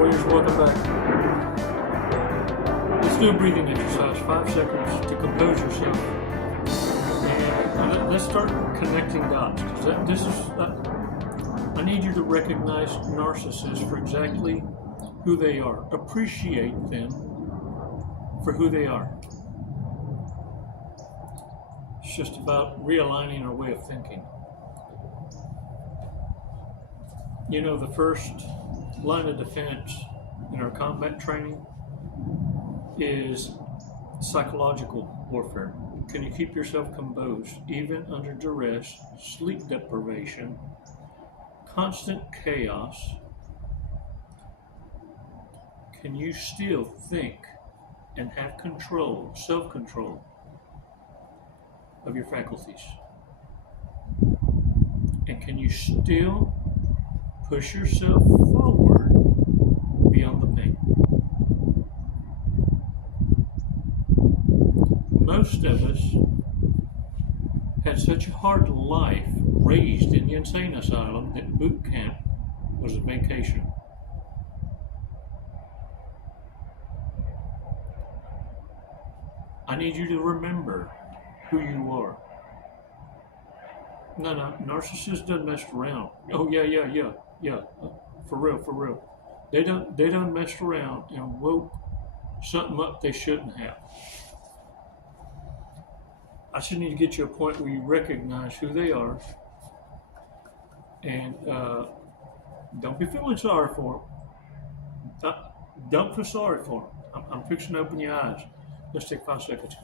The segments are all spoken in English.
Warriors, welcome back. Let's do a breathing exercise, 5 seconds to compose yourself. And let's start connecting dots. I need you to recognize narcissists for exactly who they are. Appreciate them for who they are. It's just about realigning our way of thinking. You know, the first line of defense in our combat training is psychological warfare. Can you keep yourself composed even under duress, sleep deprivation, constant chaos? Can you still think and have control, self-control of your faculties? And can you still push yourself forward beyond the pain? Most of us had such a hard life raised in the insane asylum that boot camp was a vacation. I need you to remember who you are. No, narcissist doesn't mess around. Oh, yeah. For real. They done messed around and woke something up they shouldn't have. I just need to get you a point where you recognize who they are, and don't be feeling sorry for them. Don't feel sorry for them. I'm fixing to open your eyes. Let's take 5 seconds.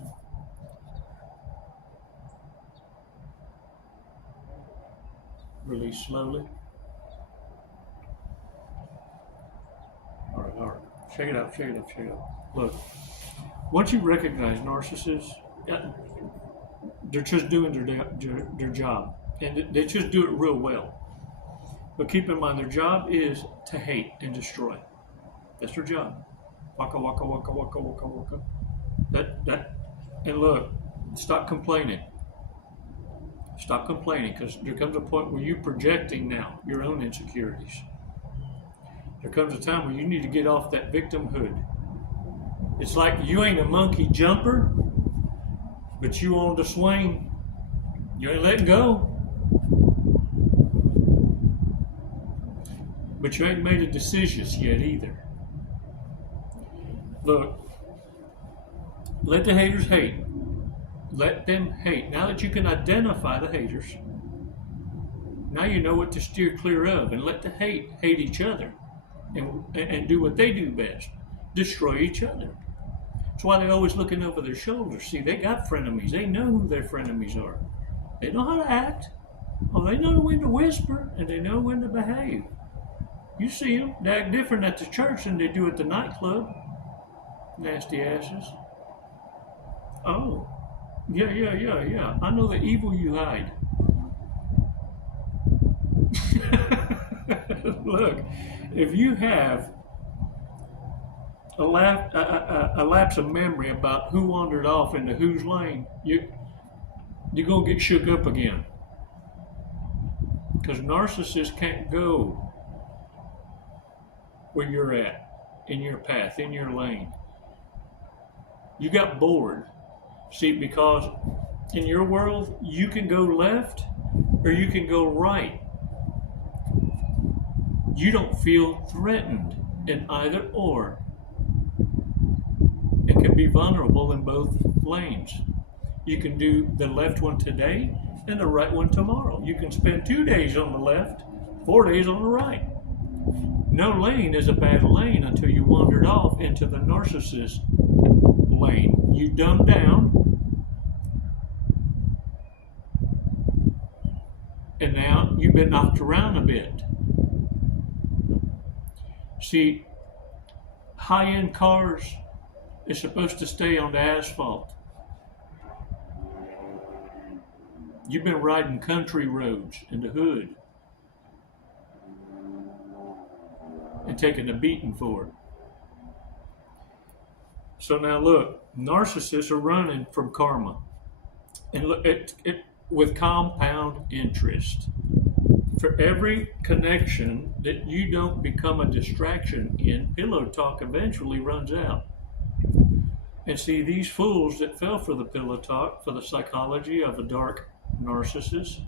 Release slowly. All right. Shake it out. Look, once you recognize narcissists, they're just doing their job, and they just do it real well. But keep in mind, their job is to hate and destroy. That's their job. Waka. And look, stop complaining. Because there comes a point where you're projecting now your own insecurities. There comes a time where you need to get off that victimhood. It's like you ain't a monkey jumper, but you on the swing. You ain't letting go. But you ain't made a decision yet either. Look, let the haters hate. Let them hate. Now that you can identify the haters, now you know what to steer clear of, and let the hate each other and do what they do best, destroy each other. That's why they're always looking over their shoulders. See, they got frenemies. They know who their frenemies are. They know how to act. Oh, they know when to whisper, and they know when to behave. You see them. They act different at the church than they do at the nightclub. Nasty asses. Oh. Yeah. I know the evil you hide. Look, if you have a lapse of memory about who wandered off into whose lane, you're going to get shook up again. Because narcissists can't go where you're at, in your path, in your lane. You got bored. See, because in your world, you can go left or you can go right. You don't feel threatened in either or, and can be vulnerable in both lanes. You can do the left one today and the right one tomorrow. You can spend 2 days on the left, 4 days on the right. No lane is a bad lane until you wandered off into the narcissist lane. You dumb down, and now you've been knocked around a bit. See, high-end cars is supposed to stay on the asphalt. You've been riding country roads in the hood and taking a beating for it. So now look, narcissists are running from karma, and look, it with compound interest. For every connection that you don't become a distraction in, pillow talk eventually runs out. And see, these fools that fell for the pillow talk, for the psychology of a dark narcissist,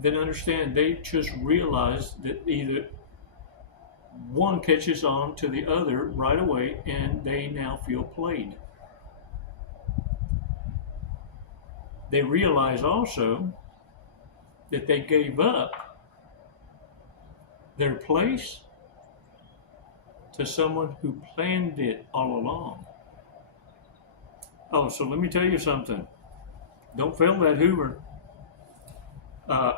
then understand they just realize that either one catches on to the other right away and they now feel played. They realize also that they gave up their place to someone who planned it all along. Oh, so let me tell you something. Don't fail that Hoover,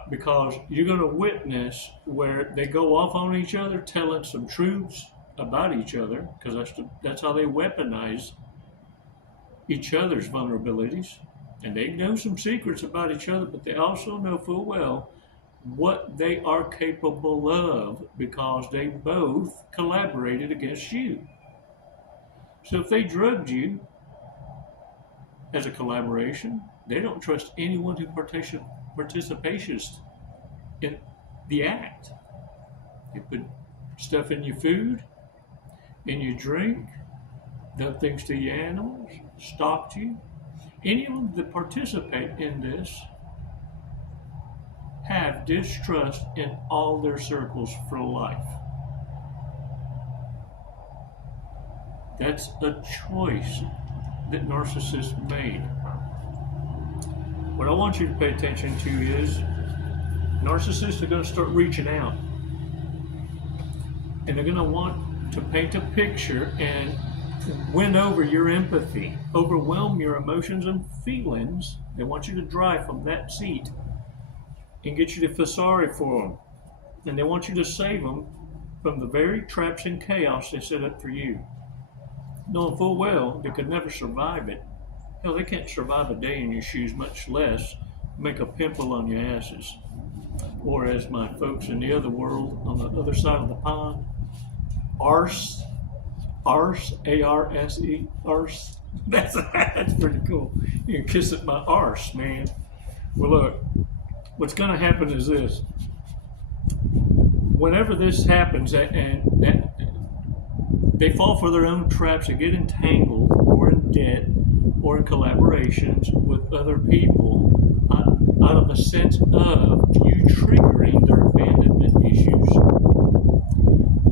because you're going to witness where they go off on each other, telling some truths about each other, because that's how they weaponize each other's vulnerabilities. And they know some secrets about each other, but they also know full well what they are capable of because they both collaborated against you. So if they drugged you as a collaboration, they don't trust anyone who participates in the act. They put stuff in your food, in your drink, done things to your animals, stalked you. Any of them that participate in this have distrust in all their circles for life. That's a choice that narcissists made. What I want you to pay attention to is narcissists are going to start reaching out. And they're going to want to paint a picture and win over your empathy, overwhelm your emotions and feelings. They want you to drive from that seat and get you to feel sorry for them. And they want you to save them from the very traps and chaos they set up for you, knowing full well they could never survive it. Hell, they can't survive a day in your shoes, much less make a pimple on your asses. Or as my folks in the other world, on the other side of the pond, arse, A-R-S-E, arse. That's pretty cool. You can kiss at my arse, man. Well, look, what's going to happen is this. Whenever this happens, and they fall for their own traps and get entangled or in debt or in collaborations with other people out of a sense of you triggering their abandonment issues.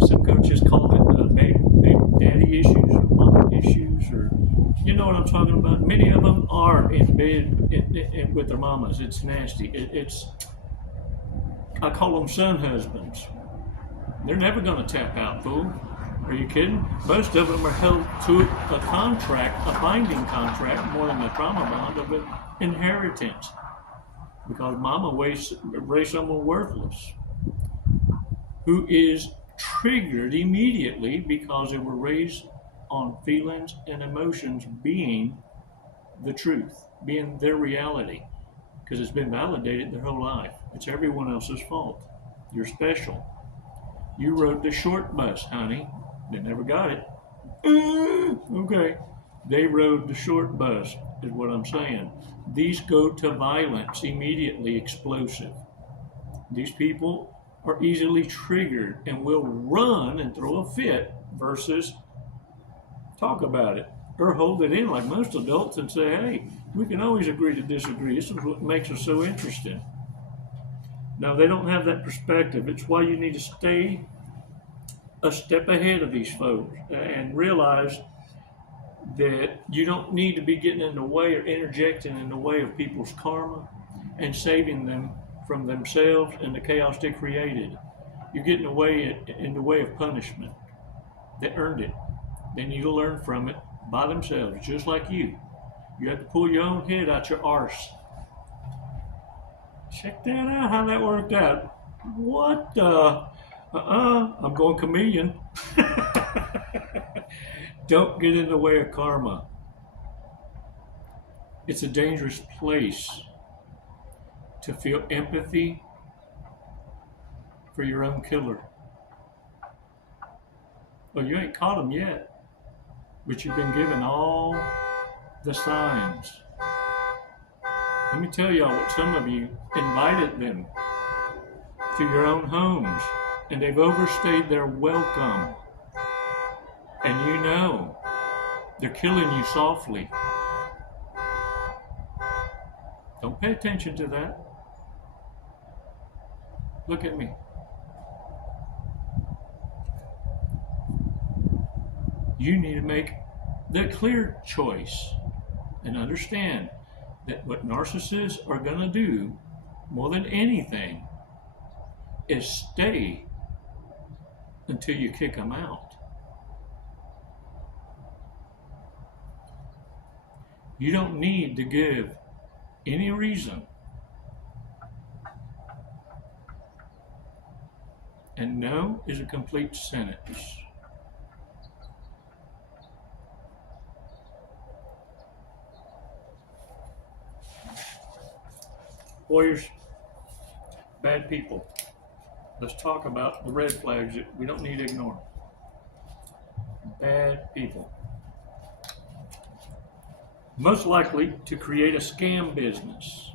Some coaches call it baby daddy issues or mama issues, or you know what I'm talking about. Many of them are in bed with their mamas. It's nasty. I call them son husbands. They're never going to tap out, fool. Are you kidding? Most of them are held to a contract, a binding contract, more than a trauma bond of an inheritance. Because mama raised someone worthless, who is triggered immediately because they were raised on feelings and emotions being the truth, being their reality, because it's been validated their whole life. It's everyone else's fault. You're special. You rode the short bus, honey. They never got it. Okay. They rode the short bus, is what I'm saying. These go to violence immediately, explosive. These people are easily triggered and will run and throw a fit versus talk about it or hold it in like most adults and say, hey, we can always agree to disagree. This is what makes us so interesting. Now, they don't have that perspective. It's why you need to stay a step ahead of these folks and realize that you don't need to be getting in the way or interjecting in the way of people's karma and saving them from themselves and the chaos they created. You're getting in the way of punishment. They earned it. They need to learn from it by themselves, just like you. You have to pull your own head out your arse. Check that out, how that worked out. What the? I'm going chameleon. Don't get in the way of karma. It's a dangerous place to feel empathy for your own killer. Well, you ain't caught him yet, but you've been given all the signs. Let me tell y'all what some of you invited them to your own homes, and they've overstayed their welcome. And you know they're killing you softly. Don't pay attention to that. Look at me. You need to make the clear choice and understand that what narcissists are going to do more than anything is stay until you kick them out. You don't need to give any reason. And no is a complete sentence. Warriors, bad people. Let's talk about the red flags that we don't need to ignore. Bad people. Most likely to create a scam business.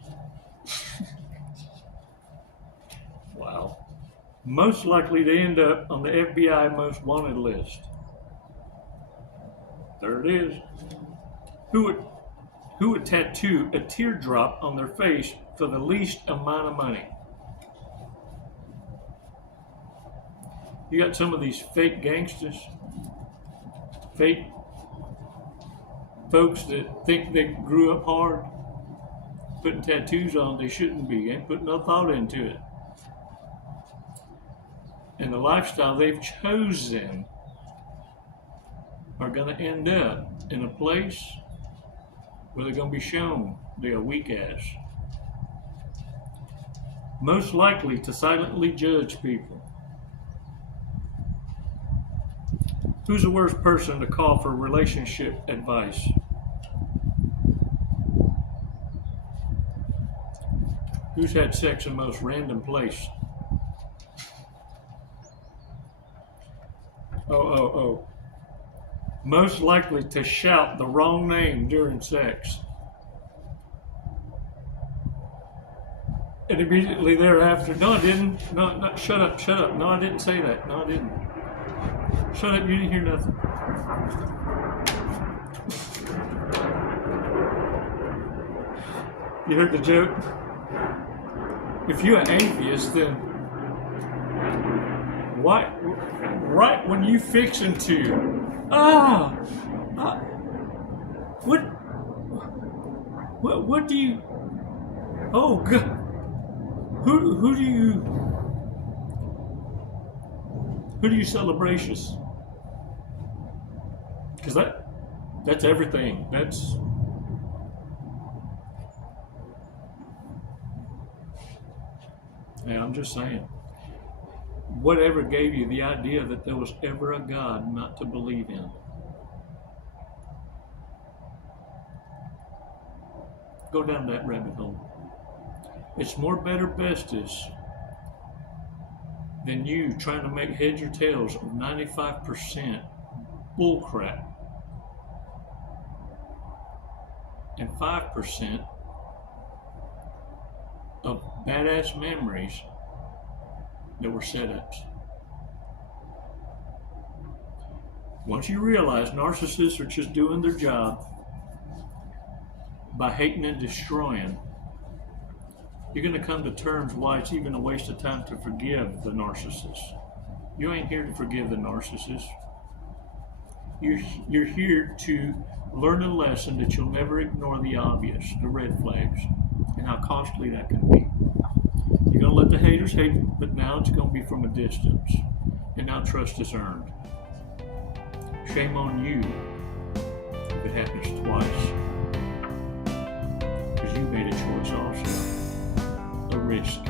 Wow. Most likely to end up on the FBI most wanted list. There it is. Who would tattoo a teardrop on their face for the least amount of money? You got some of these fake gangsters, fake folks that think they grew up hard, putting tattoos on they shouldn't be, ain't putting no thought into it. And the lifestyle they've chosen are going to end up in a place where they're going to be shown they're a weak ass. Most likely to silently judge people. Who's the worst person to call for relationship advice? Who's had sex in the most random place? Oh. Most likely to shout the wrong name during sex. And immediately thereafter, no, I didn't. No, shut up. No, I didn't say that. No, I didn't. Shut up, you didn't hear nothing. You heard the joke? If you're an atheist, then why, right when you fixing to, what do you, oh God, who do you celebrations? Because that's everything. That's I'm just saying. Whatever gave you the idea that there was ever a God not to believe in? Go down that rabbit hole. It's more better besties than you trying to make heads or tails of 95% bullcrap and 5% of badass memories that were setups. Once you realize narcissists are just doing their job by hating and destroying, you're going to come to terms why it's even a waste of time to forgive the narcissist. You ain't here to forgive the narcissist. You're here to learn a lesson that you'll never ignore the obvious, the red flags, and how costly that can be. You're going to let the haters hate, but now it's going to be from a distance. And now trust is earned. Shame on you if it happens twice. Because you made a choice also. A risk.